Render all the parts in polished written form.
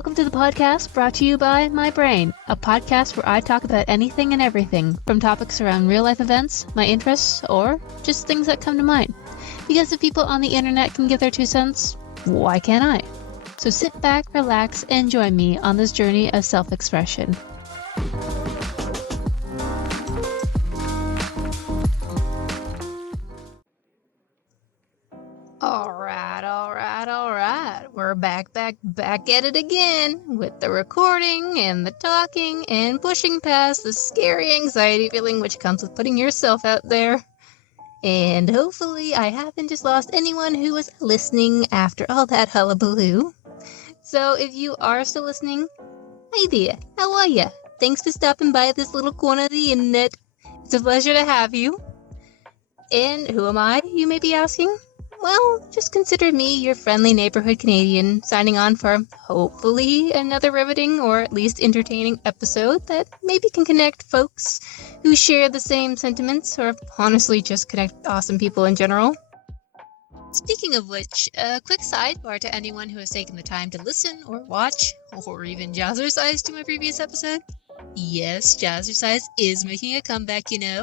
Welcome to the podcast brought to you by My Brain, a podcast where I talk about anything and everything, from topics around real-life events, my interests, or just things that come to mind. Because if people on the internet can give their 2 cents, why can't I? So sit back, relax, and join me on this journey of self-expression. Alright. We're back at it again with the recording and the talking and pushing past the scary anxiety feeling which comes with putting yourself out there. And hopefully I haven't just lost anyone who was listening after all that hullabaloo. So if you are still listening, hey there, how are ya? Thanks for stopping by this little corner of the internet. It's a pleasure to have you. And who am I, you may be asking? Well, just consider me your friendly neighborhood Canadian, signing on for, hopefully, another riveting or at least entertaining episode that maybe can connect folks who share the same sentiments, or honestly just connect awesome people in general. Speaking of which, a quick sidebar to anyone who has taken the time to listen or watch, or even jazzercise to my previous episode. Yes, jazzercise is making a comeback, you know.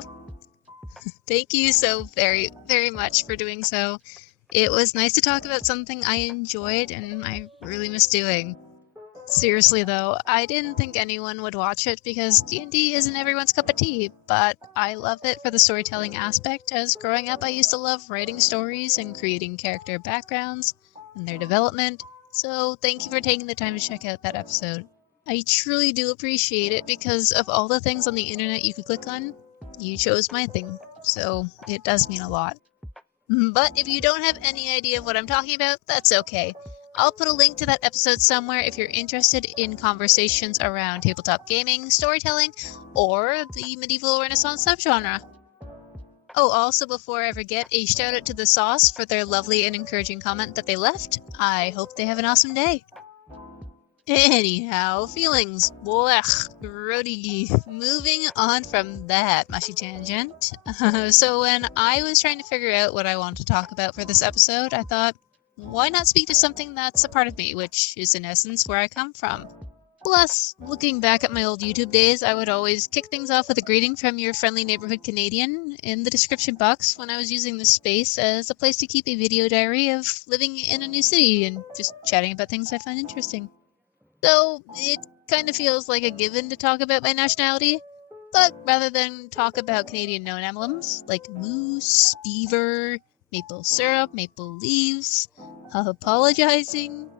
Thank you so very, very much for doing so. It was nice to talk about something I enjoyed and I really miss doing. Seriously though, I didn't think anyone would watch it because D&D isn't everyone's cup of tea, but I love it for the storytelling aspect, as growing up I used to love writing stories and creating character backgrounds and their development, so thank you for taking the time to check out that episode. I truly do appreciate it because of all the things on the internet you could click on, you chose my thing, so it does mean a lot. But if you don't have any idea of what I'm talking about, that's okay. I'll put a link to that episode somewhere if you're interested in conversations around tabletop gaming, storytelling, or the medieval Renaissance subgenre. Oh, also before I forget, a shout out to the Sauce for their lovely and encouraging comment that they left. I hope they have an awesome day. Anyhow, feelings. Blech. Grody. Moving on from that mushy tangent. So when I was trying to figure out what I wanted to talk about for this episode, I thought, why not speak to something that's a part of me, which is in essence where I come from. Plus, looking back at my old YouTube days, I would always kick things off with a greeting from your friendly neighborhood Canadian in the description box when I was using this space as a place to keep a video diary of living in a new city and just chatting about things I find interesting. So, it kind of feels like a given to talk about my nationality, but rather than talk about Canadian known emblems like moose, beaver, maple syrup, maple leaves, apologizing,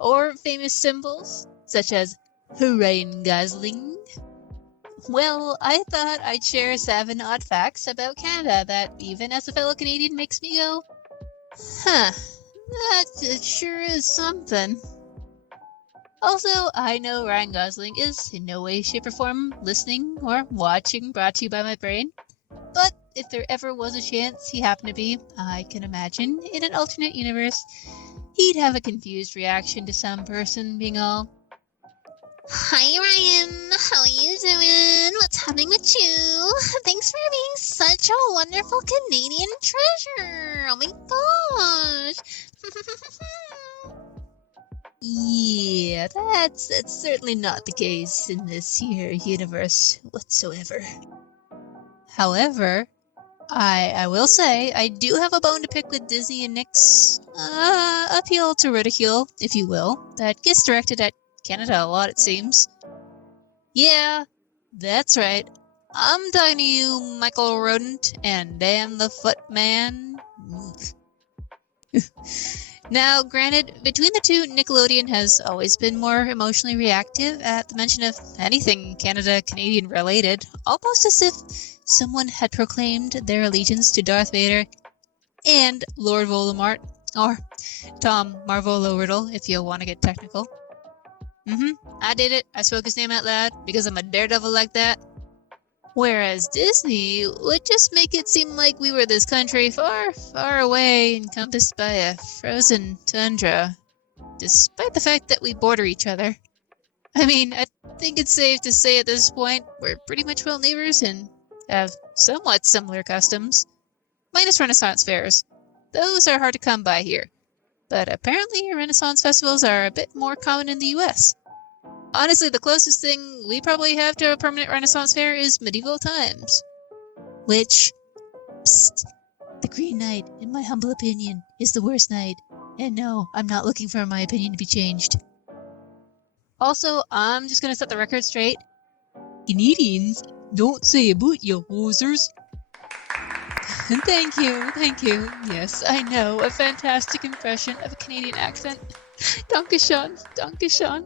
or famous symbols such as Ryan Gosling, well, I thought I'd share 7 odd facts about Canada that, even as a fellow Canadian, makes me go, that sure is something. Also, I know Ryan Gosling is in no way, shape, or form listening or watching Brought to You by My Brain, but if there ever was a chance he happened to be, I can imagine, in an alternate universe, he'd have a confused reaction to some person being all, "Hi Ryan, how are you doing? What's happening with you? Thanks for being such a wonderful Canadian treasure! Oh my gosh!" Yeah, that's certainly not the case in this here universe whatsoever. However, I will say I do have a bone to pick with Disney and Nick's appeal to ridicule, if you will, that gets directed at Canada a lot, it seems. Yeah, that's right. I'm talking to you, Michael Rodent, and Dan the Footman. Now, granted, between the two, Nickelodeon has always been more emotionally reactive at the mention of anything Canadian related, almost as if someone had proclaimed their allegiance to Darth Vader and Lord Voldemort, or Tom Marvolo Riddle, if you want to get technical. I did it. I spoke his name out loud because I'm a daredevil like that. Whereas Disney would just make it seem like we were this country far, far away, encompassed by a frozen tundra, despite the fact that we border each other. I mean, I think it's safe to say at this point we're pretty much well neighbors and have somewhat similar customs. Minus Renaissance fairs. Those are hard to come by here. but apparently Renaissance festivals are a bit more common in the US. Honestly, the closest thing we probably have to a permanent Renaissance fair is medieval times. Which, psst, the Green Knight, in my humble opinion, is the worst knight. And no, I'm not looking for my opinion to be changed. Also, I'm just gonna set the record straight. Canadians don't say aboot, you hosers. Thank you. Yes, I know, a fantastic impression of a Canadian accent. Dankeschön.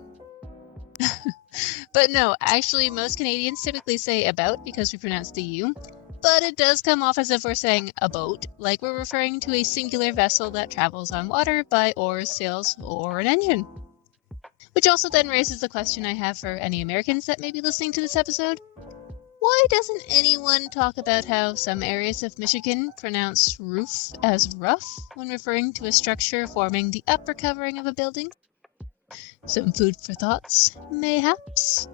But no, actually, most Canadians typically say about because we pronounce the U. But it does come off as if we're saying a boat, like we're referring to a singular vessel that travels on water by oars, sails, or an engine. Which also then raises the question I have for any Americans that may be listening to this episode. Why doesn't anyone talk about how some areas of Michigan pronounce roof as rough when referring to a structure forming the upper covering of a building? Some food for thoughts, mayhaps?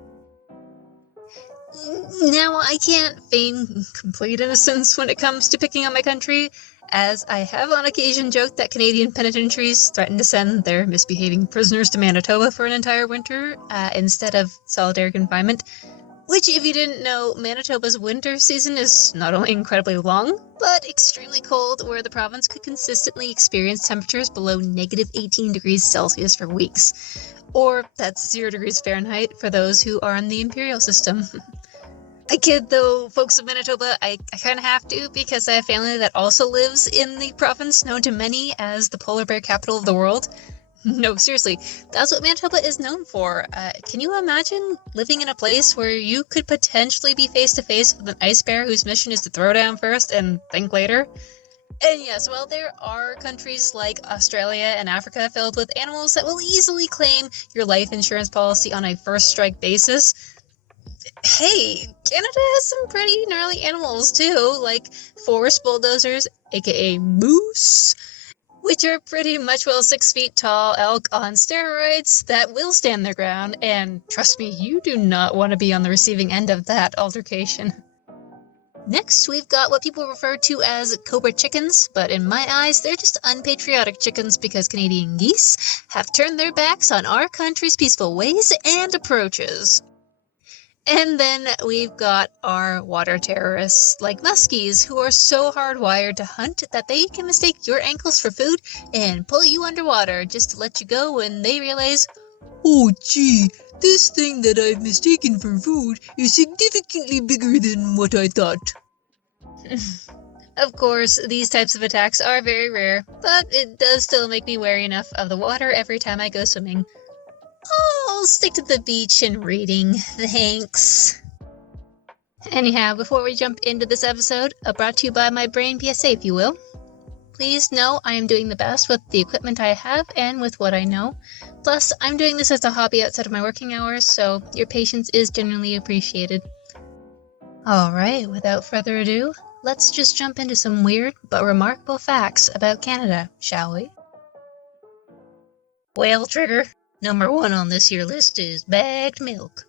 Now, I can't feign complete innocence when it comes to picking on my country, as I have on occasion joked that Canadian penitentiaries threaten to send their misbehaving prisoners to Manitoba for an entire winter instead of solitary confinement. Which, if you didn't know, Manitoba's winter season is not only incredibly long, but extremely cold, where the province could consistently experience temperatures below negative 18 degrees Celsius for weeks. Or that's 0 degrees Fahrenheit for those who are in the imperial system. I kid though, folks of Manitoba, I kind of have to, because I have family that also lives in the province known to many as the polar bear capital of the world. No, seriously, that's what Manitoba is known for. Can you imagine living in a place where you could potentially be face to face with an ice bear whose mission is to throw down first and think later? And yes, while there are countries like Australia and Africa filled with animals that will easily claim your life insurance policy on a first strike basis, hey, Canada has some pretty gnarly animals too, like forest bulldozers, aka moose, which are pretty much 6 feet tall elk on steroids that will stand their ground, and trust me, you do not want to be on the receiving end of that altercation. Next, we've got what people refer to as cobra chickens, but in my eyes, they're just unpatriotic chickens because Canadian geese have turned their backs on our country's peaceful ways and approaches. And then we've got our water terrorists, like muskies, who are so hardwired to hunt that they can mistake your ankles for food and pull you underwater just to let you go when they realize, oh gee, this thing that I've mistaken for food is significantly bigger than what I thought. Of course, these types of attacks are very rare, but it does still make me wary enough of the water every time I go swimming. I'll stick to the beach and reading, thanks. Anyhow, before we jump into this episode, brought to you by my brain PSA, if you will. Please know I am doing the best with the equipment I have and with what I know. Plus, I'm doing this as a hobby outside of my working hours, so your patience is genuinely appreciated. Alright, without further ado, let's just jump into some weird but remarkable facts about Canada, shall we? Well, Trigger, number 1 on this here list is bagged milk.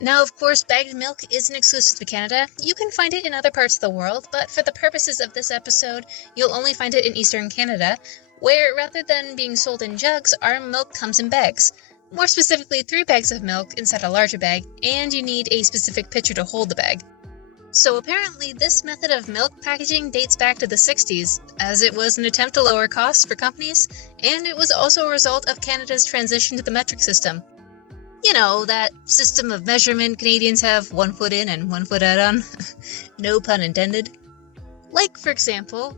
Now, of course, bagged milk isn't exclusive to Canada. You can find it in other parts of the world, but for the purposes of this episode, you'll only find it in Eastern Canada, where rather than being sold in jugs, our milk comes in bags. More specifically, 3 bags of milk inside a larger bag, and you need a specific pitcher to hold the bag. So apparently, this method of milk packaging dates back to the 60s, as it was an attempt to lower costs for companies, and it was also a result of Canada's transition to the metric system. You know, that system of measurement Canadians have 1 foot in and 1 foot out on. No pun intended. Like, for example,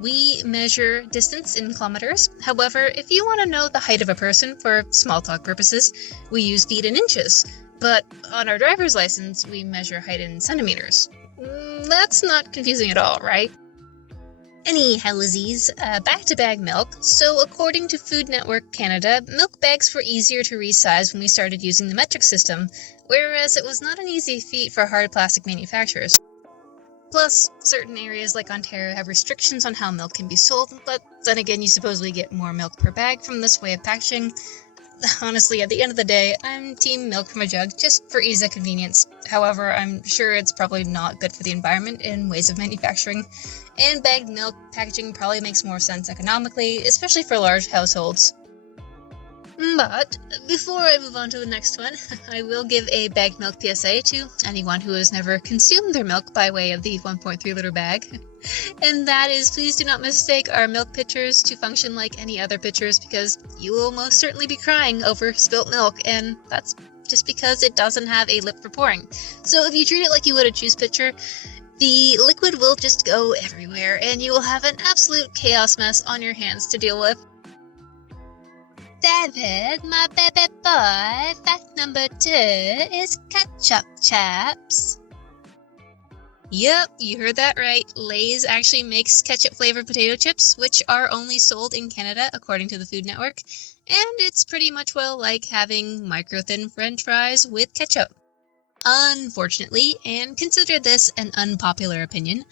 we measure distance in kilometers. However, if you want to know the height of a person for small talk purposes, we use feet and inches. But on our driver's license, we measure height in centimeters. That's not confusing at all, right? Anyhowsies, back to bag milk. So according to Food Network Canada, milk bags were easier to resize when we started using the metric system, whereas it was not an easy feat for hard plastic manufacturers. Plus, certain areas like Ontario have restrictions on how milk can be sold, but then again you supposedly get more milk per bag from this way of packaging. honestly, at the end of the day, I'm team milk from a jug, just for ease of convenience. However, I'm sure it's probably not good for the environment in ways of manufacturing, and bagged milk packaging probably makes more sense economically, especially for large households. But before I move on to the next one, I will give a bagged milk PSA to anyone who has never consumed their milk by way of the 1.3 liter bag. And that is, please do not mistake our milk pitchers to function like any other pitchers, because you will most certainly be crying over spilt milk, and that's just because it doesn't have a lip for pouring. So if you treat it like you would a juice pitcher, the liquid will just go everywhere, and you will have an absolute chaos mess on your hands to deal with. David, my baby boy, fact number 2 is ketchup, chaps. Yep, you heard that right. Lay's actually makes ketchup-flavored potato chips, which are only sold in Canada, according to the Food Network. And it's pretty much like having micro-thin french fries with ketchup. Unfortunately, and consider this an unpopular opinion,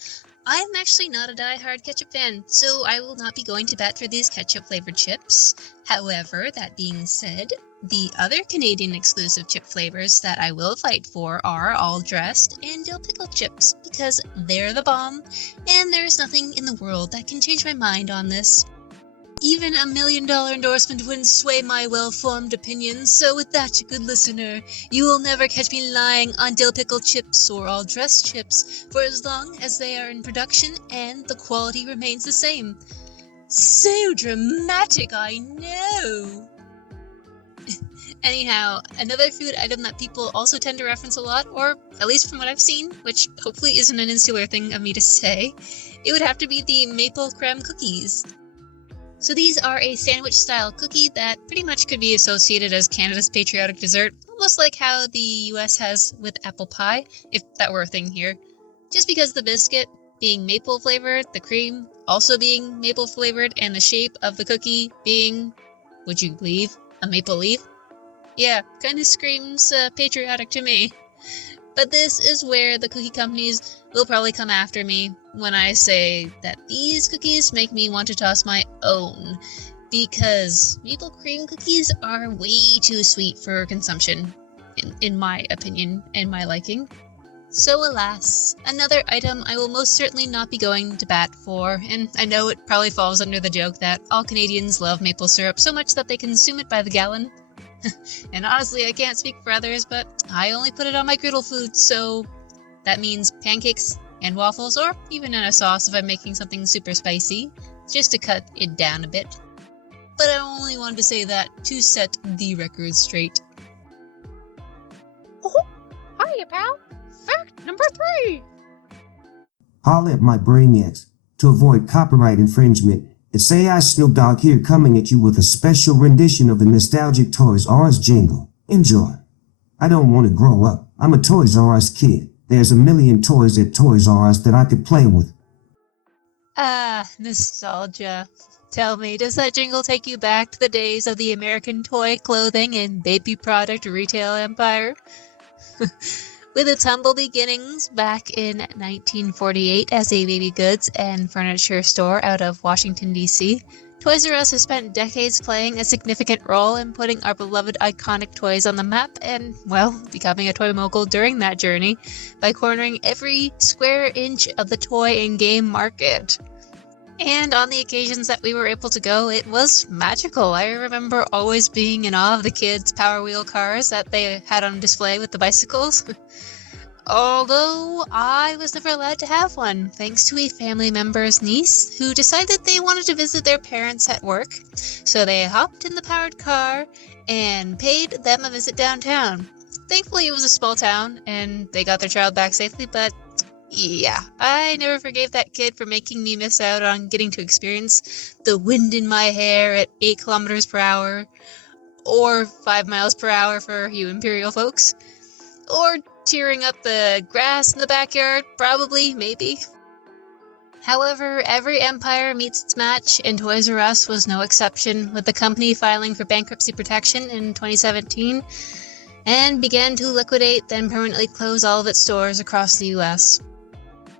I'm actually not a die-hard ketchup fan, so I will not be going to bat for these ketchup-flavored chips. However, that being said, the other Canadian exclusive chip flavors that I will fight for are all dressed and dill pickle chips, because they're the bomb, and there's nothing in the world that can change my mind on this. Even $1 million endorsement wouldn't sway my well-formed opinions, so with that, good listener, you will never catch me lying on dill pickle chips or all dressed chips for as long as they are in production and the quality remains the same. So dramatic, I know! Anyhow, another food item that people also tend to reference a lot, or at least from what I've seen, which hopefully isn't an insular thing of me to say, it would have to be the maple creme cookies. So these are a sandwich-style cookie that pretty much could be associated as Canada's patriotic dessert, almost like how the US has with apple pie, if that were a thing here. Just because the biscuit being maple-flavored, the cream also being maple-flavored, and the shape of the cookie being, would you believe, a maple leaf? Yeah, kinda screams patriotic to me. But this is where the cookie companies will probably come after me when I say that these cookies make me want to toss my own, because maple cream cookies are way too sweet for consumption, in my opinion and my liking. So alas, another item I will most certainly not be going to bat for, and I know it probably falls under the joke that all Canadians love maple syrup so much that they consume it by the gallon. And honestly, I can't speak for others, but I only put it on my griddle food, so that means pancakes and waffles, or even in a sauce if I'm making something super spicy, just to cut it down a bit. But I only wanted to say that to set the record straight. Oh, hiya, pal. Fact number 3. Holla at my brainiacs. To avoid copyright infringement, it's AI Snoop Dogg here coming at you with a special rendition of the nostalgic Toys R Us jingle. Enjoy. I don't want to grow up. I'm a Toys R Us kid. There's a million toys at Toys R Us that I could play with. Ah, nostalgia. Tell me, does that jingle take you back to the days of the American toy, clothing, and baby product retail empire? With its humble beginnings back in 1948 as a baby goods and furniture store out of Washington, D.C., Toys R Us has spent decades playing a significant role in putting our beloved iconic toys on the map and, well, becoming a toy mogul during that journey by cornering every square inch of the toy and game market. And on the occasions that we were able to go, it was magical. I remember always being in awe of the kids' Power Wheel cars that they had on display with the bicycles. Although I was never allowed to have one, thanks to a family member's niece who decided they wanted to visit their parents at work. So they hopped in the powered car and paid them a visit downtown. Thankfully it was a small town and they got their child back safely, but yeah, I never forgave that kid for making me miss out on getting to experience the wind in my hair at 8 kilometers per hour, or 5 miles per hour for you Imperial folks, or tearing up the grass in the backyard, probably, maybe. However, every empire meets its match, and Toys R Us was no exception, with the company filing for bankruptcy protection in 2017, and began to liquidate, then permanently close all of its stores across the US.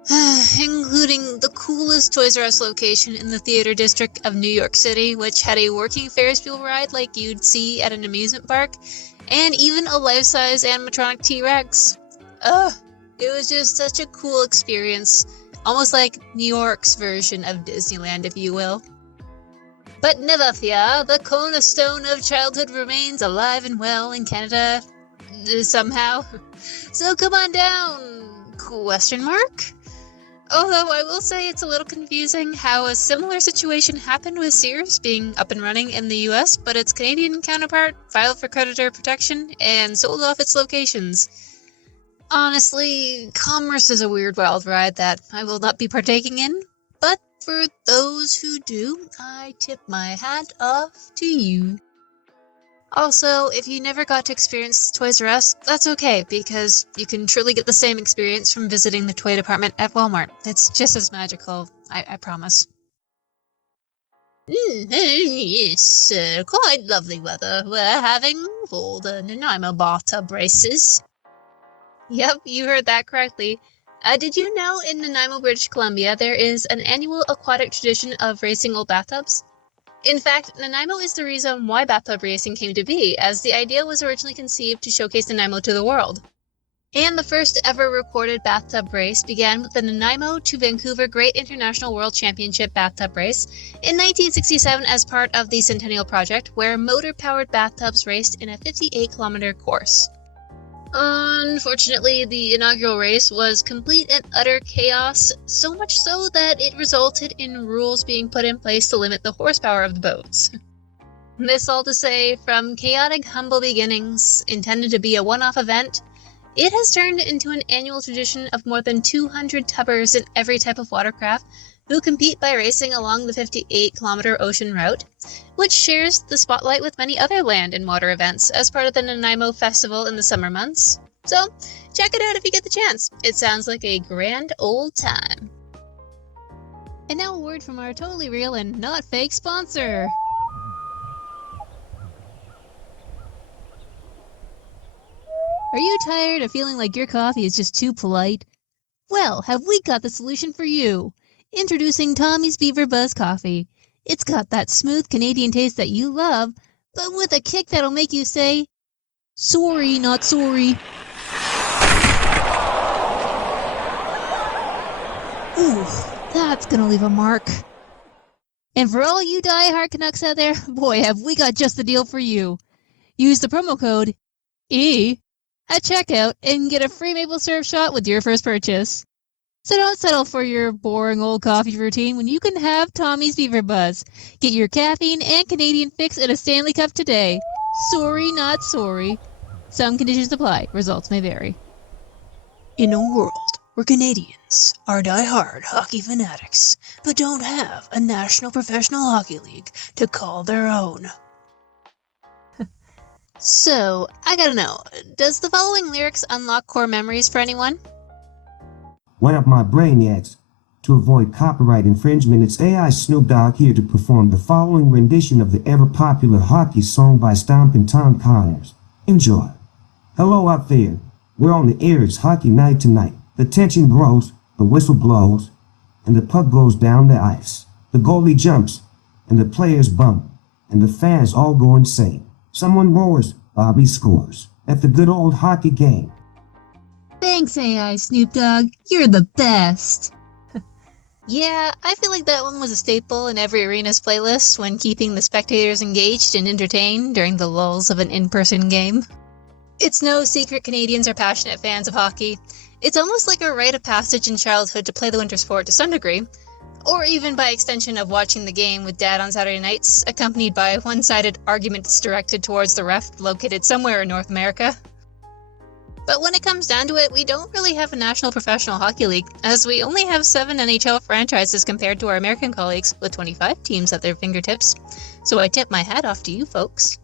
including the coolest Toys R Us location in the theater district of New York City, which had a working Ferris wheel ride like you'd see at an amusement park, and even a life-size animatronic T-Rex. It was just such a cool experience, almost like New York's version of Disneyland, if you will. But never fear, the cornerstone of childhood remains alive and well in Canada, somehow. So come on down, question mark? Although I will say it's a little confusing how a similar situation happened with Sears being up and running in the US, but its Canadian counterpart filed for creditor protection and sold off its locations. Honestly, commerce is a weird wild ride that I will not be partaking in, but for those who do, I tip my hat off to you. Also, if you never got to experience Toys R Us, that's okay, because you can truly get the same experience from visiting the toy department at Walmart. It's just as magical, I promise. Yes, quite lovely weather we're having for the Nanaimo bathtub races. Yep, you heard that correctly. Did you know in Nanaimo, British Columbia, there is an annual aquatic tradition of racing old bathtubs? In fact, Nanaimo is the reason why bathtub racing came to be, as the idea was originally conceived to showcase Nanaimo to the world. And the first ever recorded bathtub race began with the Nanaimo to Vancouver Great International World Championship bathtub race in 1967 as part of the Centennial Project, where motor-powered bathtubs raced in a 58-kilometer course. Unfortunately, the inaugural race was complete and utter chaos, so much so that it resulted in rules being put in place to limit the horsepower of the boats. This all to say, from chaotic, humble beginnings, intended to be a one-off event, it has turned into an annual tradition of more than 200 tubbers in every type of watercraft who compete by racing along the 58-kilometer ocean route, which shares the spotlight with many other land and water events as part of the Nanaimo Festival in the summer months. So, check it out if you get the chance. It sounds like a grand old time. And now a word from our totally real and not fake sponsor. Are you tired of feeling like your coffee is just too polite? Well, have we got the solution for you? Introducing Tommy's Beaver Buzz Coffee. It's got that smooth Canadian taste that you love, but with a kick that'll make you say, sorry, not sorry. Ooh, that's gonna leave a mark. And for all you die-hard Canucks out there, boy, have we got just the deal for you. Use the promo code E at checkout and get a free maple syrup shot with your first purchase. So don't settle for your boring old coffee routine when you can have Tommy's Beaver Buzz. Get your caffeine and Canadian fix in a Stanley Cup today. Sorry, not sorry. Some conditions apply. Results may vary. In a world where Canadians are die-hard hockey fanatics, but don't have a national professional hockey league to call their own. So, I gotta know, does the following lyrics unlock core memories for anyone? What up, my brainiacs? To avoid copyright infringement, it's AI Snoop Dogg here to perform the following rendition of the ever-popular hockey song by Stompin' Tom Connors. Enjoy. Hello out there. We're on the air. It's hockey night tonight. The tension grows, the whistle blows, and the puck goes down the ice. The goalie jumps, and the players bump, and the fans all go insane. Someone roars, Bobby scores. At the good old hockey game. Thanks, AI Snoop Dogg. You're the best. Yeah, I feel like that one was a staple in every arena's playlist when keeping the spectators engaged and entertained during the lulls of an in-person game. It's no secret Canadians are passionate fans of hockey. It's almost like a rite of passage in childhood to play the winter sport to some degree, or even by extension of watching the game with Dad on Saturday nights, accompanied by one-sided arguments directed towards the ref located somewhere in North America. But when it comes down to it, we don't really have a national professional hockey league, as we only have 7 NHL franchises compared to our American colleagues with 25 teams at their fingertips. So I tip my hat off to you folks.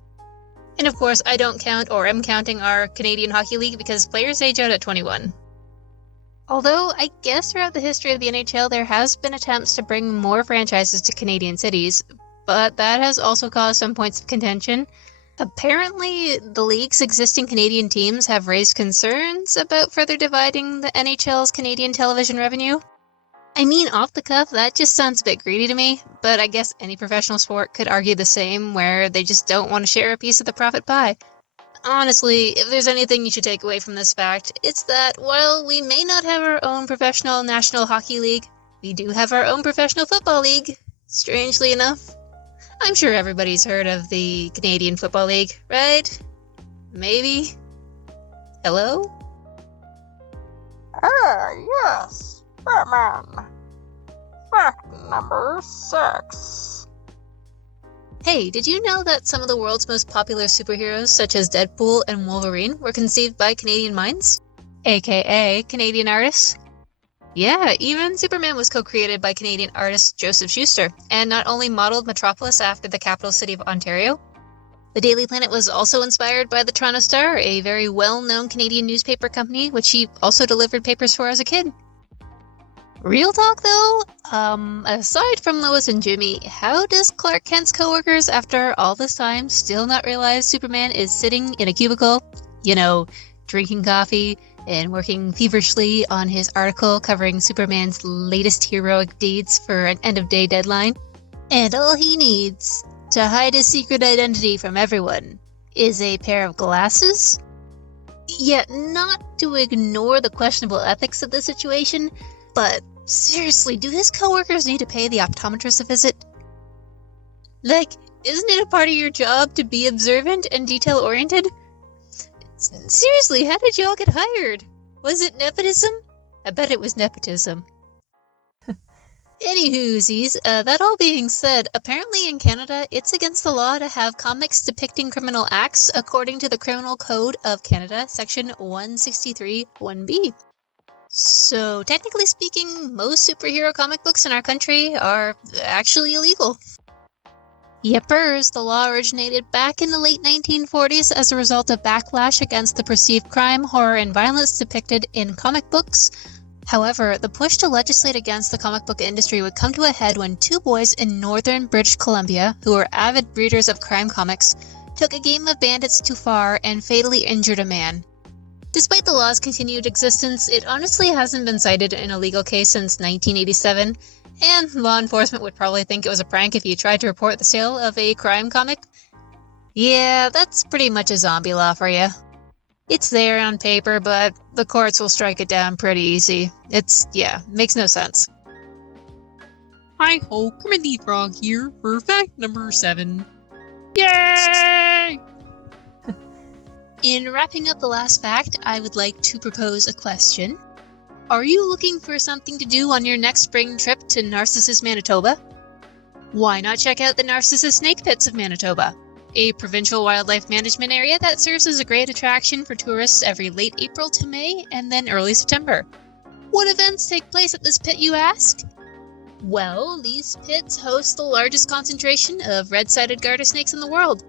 And of course, I don't count or am counting our Canadian Hockey League because players age out at 21. Although, I guess throughout the history of the NHL there has been attempts to bring more franchises to Canadian cities, but that has also caused some points of contention. Apparently, the league's existing Canadian teams have raised concerns about further dividing the NHL's Canadian television revenue. I mean, off the cuff, that just sounds a bit greedy to me, but I guess any professional sport could argue the same, where they just don't want to share a piece of the profit pie. Honestly, if there's anything you should take away from this fact, it's that while we may not have our own professional National Hockey League, we do have our own professional football league, strangely enough. I'm sure everybody's heard of the Canadian Football League, right? Maybe? Hello? Yes, Batman. Fact number 6. Hey, did you know that some of the world's most popular superheroes, such as Deadpool and Wolverine, were conceived by Canadian minds? AKA Canadian artists? Yeah, even Superman was co-created by Canadian artist Joseph Schuster, and not only modeled Metropolis after the capital city of Ontario. The Daily Planet was also inspired by the Toronto Star, a very well-known Canadian newspaper company, which he also delivered papers for as a kid. Real talk though, aside from Lois and Jimmy, how does Clark Kent's coworkers after all this time still not realize Superman is sitting in a cubicle, drinking coffee and working feverishly on his article covering Superman's latest heroic deeds for an end-of-day deadline? And all he needs to hide his secret identity from everyone is a pair of glasses? Yet not to ignore the questionable ethics of the situation, but seriously, do his coworkers need to pay the optometrist a visit? Like, isn't it a part of your job to be observant and detail-oriented? Seriously, how did y'all get hired? Was it nepotism? I bet it was nepotism. Anywhoosies, that all being said, apparently in Canada, it's against the law to have comics depicting criminal acts according to the Criminal Code of Canada, section 163(1)b. So, technically speaking, most superhero comic books in our country are actually illegal. Yepers, the law originated back in the late 1940s as a result of backlash against the perceived crime, horror, and violence depicted in comic books. However, the push to legislate against the comic book industry would come to a head when two boys in northern British Columbia, who were avid readers of crime comics, took a game of bandits too far and fatally injured a man. Despite the law's continued existence, it honestly hasn't been cited in a legal case since 1987, and law enforcement would probably think it was a prank if you tried to report the sale of a crime comic. Yeah, that's pretty much a zombie law for you. It's there on paper, but the courts will strike it down pretty easy. Makes no sense. Hi-ho, Criminitly Frog here for fact number 7. Yay! In wrapping up the last fact, I would like to propose a question. Are you looking for something to do on your next spring trip to Narcissus, Manitoba? Why not check out the Narcissus Snake Pits of Manitoba, a provincial wildlife management area that serves as a great attraction for tourists every late April to May and then early September. What events take place at this pit, you ask? Well, these pits host the largest concentration of red-sided garter snakes in the world,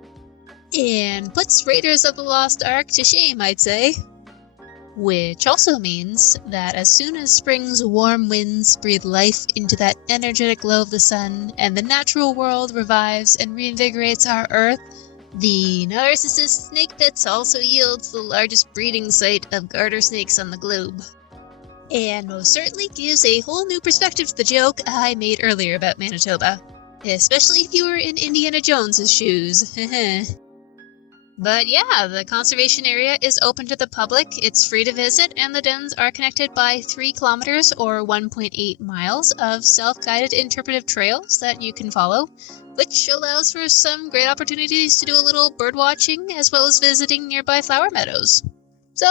and puts Raiders of the Lost Ark to shame, I'd say. Which also means that as soon as spring's warm winds breathe life into that energetic glow of the sun, and the natural world revives and reinvigorates our Earth, the Narcissus Snake Pits also yields the largest breeding site of garter snakes on the globe. And most certainly gives a whole new perspective to the joke I made earlier about Manitoba. Especially if you were in Indiana Jones's shoes. But yeah, the conservation area is open to the public, it's free to visit, and the dens are connected by 3 kilometers or 1.8 miles of self-guided interpretive trails that you can follow, which allows for some great opportunities to do a little bird watching as well as visiting nearby flower meadows. So,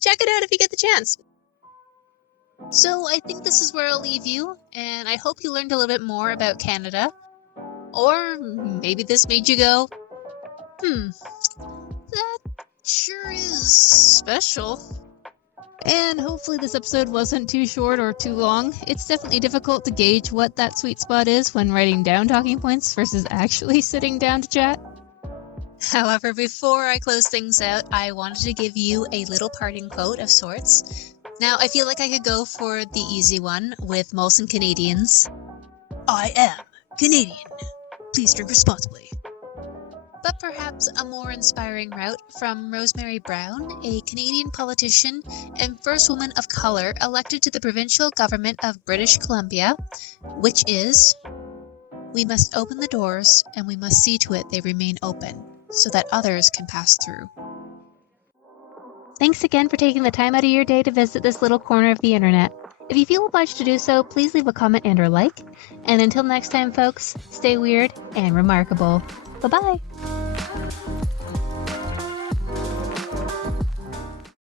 check it out if you get the chance. So I think this is where I'll leave you, and I hope you learned a little bit more about Canada. Or maybe this made you go, that sure is special. And hopefully this episode wasn't too short or too long. It's definitely difficult to gauge what that sweet spot is when writing down talking points versus actually sitting down to chat. However, before I close things out, I wanted to give you a little parting quote of sorts. Now, I feel like I could go for the easy one with Molson Canadians. I am Canadian. Please drink responsibly. but perhaps a more inspiring route from Rosemary Brown, a Canadian politician and first woman of color elected to the provincial government of British Columbia, which is, we must open the doors and we must see to it they remain open so that others can pass through. Thanks again for taking the time out of your day to visit this little corner of the internet. If you feel obliged to do so, please leave a comment and or like. And until next time, folks, stay weird and remarkable. Bye-bye.